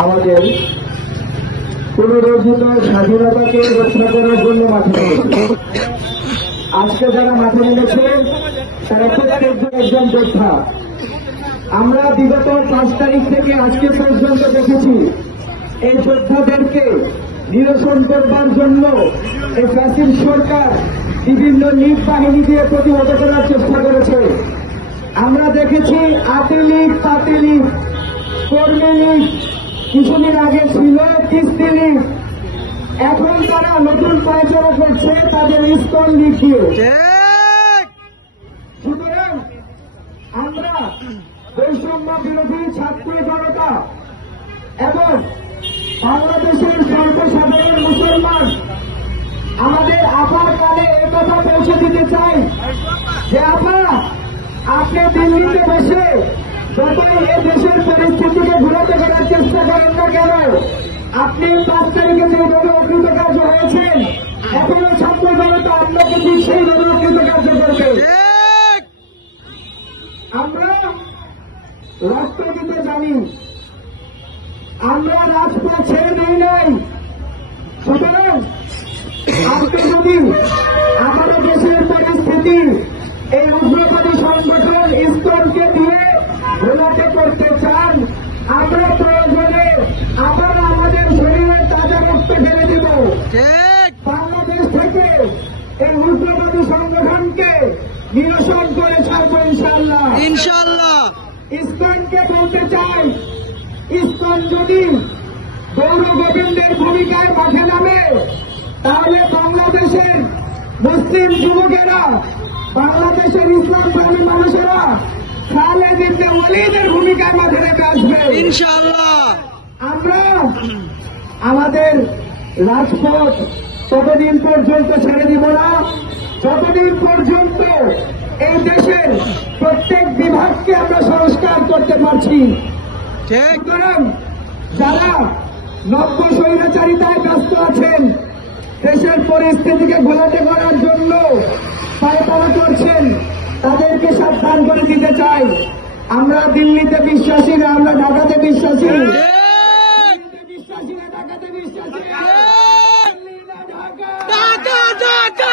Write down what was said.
আমাদের পুনরুজ্জীবিত স্বাধীনতাকে রক্ষা করার জন্য মাঠে নেমেছে। আজকে যারা মাঠে নেমেছে তারা প্রত্যেকজন একজন যোদ্ধা। আমরা বিগত 5 তারিখ থেকে আজকে পর্যন্ত দেখেছি এই যোদ্ধাদেরকে নিরসন করবার জন্য এই ফ্যাসিস্ট সরকার বিভিন্ন লীগ বাহিনী দিয়ে প্রতিহত করার চেষ্টা করেছে। আমরা দেখেছি আওয়ামী লীগ, পার্টি লীগ, কর্মী লীগ, কিছুদিন আগে ছিল কিস্তি লীগ, এখন তারা নতুন পায়চারা করছে তাদের ইসকন লীগ দিয়ে। সুতরাং আমরা বৈষম্য বিরোধী ছাত্রী জনতা এবং বাংলাদেশের সর্বসাধারণ মুসলমান আমাদের আপার কানে একথা পৌঁছে দিতে চাই যে আপা, আপনি দিল্লিতে বসে যতই এ দেশের পরিস্থিতিকে ঘুরাতে করার চেষ্টা করেন না কেন, আপনি 5 তারিখে যেভাবে অকৃতকার্য হয়েছেন এখনো ছাত্র জনতা আপনাকে ঠিক সেইভাবে অকৃতকার্য করবে। আমরা রক্ত দিতে জানি, আমরা রাজপথ ছেড়ে দিই নাই। সুতরাং আপনি যদি আমাদের দেশের পরিস্থিতি এই উগ্রবাদী সংগঠন ইসকনকে দিয়ে ঘোলাটে করতে চান, আমরা প্রয়োজনে আবার আমাদের শরীরের তাজা রক্ত ফেলে দিব। বাংলাদেশ থেকে এই উগ্রবাদী সংগঠনকে নিরসন করে ছাড়বো ইনশাআল্লাহ। ইনশাআল্লাহ ইসকনকে বলতে চাই, ইসকন যদি গৌর গোবিন্দের ভূমিকায় মাঠে নামে তাহলে বাংলাদেশের মুসলিম যুবকেরা, বাংলাদেশের ইসলামপ্রেমী মানুষেরা খালেদ ইবনে ওয়ালিদের ভূমিকায় মাঠে রেখে আসবে ইনশাআল্লাহ। আমরা আমাদের রাজপথ ততদিন পর্যন্ত ছেড়ে দিব না যতদিন পর্যন্ত এই দেশের প্রত্যেক বিভাগকে আমরা সংস্কার করতে পারছি। সুতরাং যারা নব্য স্বৈরাচারিতায় ব্যস্ত আছেন, দেশের পরিস্থিতিকে ঘোলাটে করার জন্য পায়তারা করছেন, তাদেরকে সাবধান করে দিতে চাই। আমরা দিল্লিতে বিশ্বাসী না, আমরা ঢাকাতে বিশ্বাসী। বিশ্বাসী না ঢাকাতে বিশ্বাসী। ঢাকা ঢাকা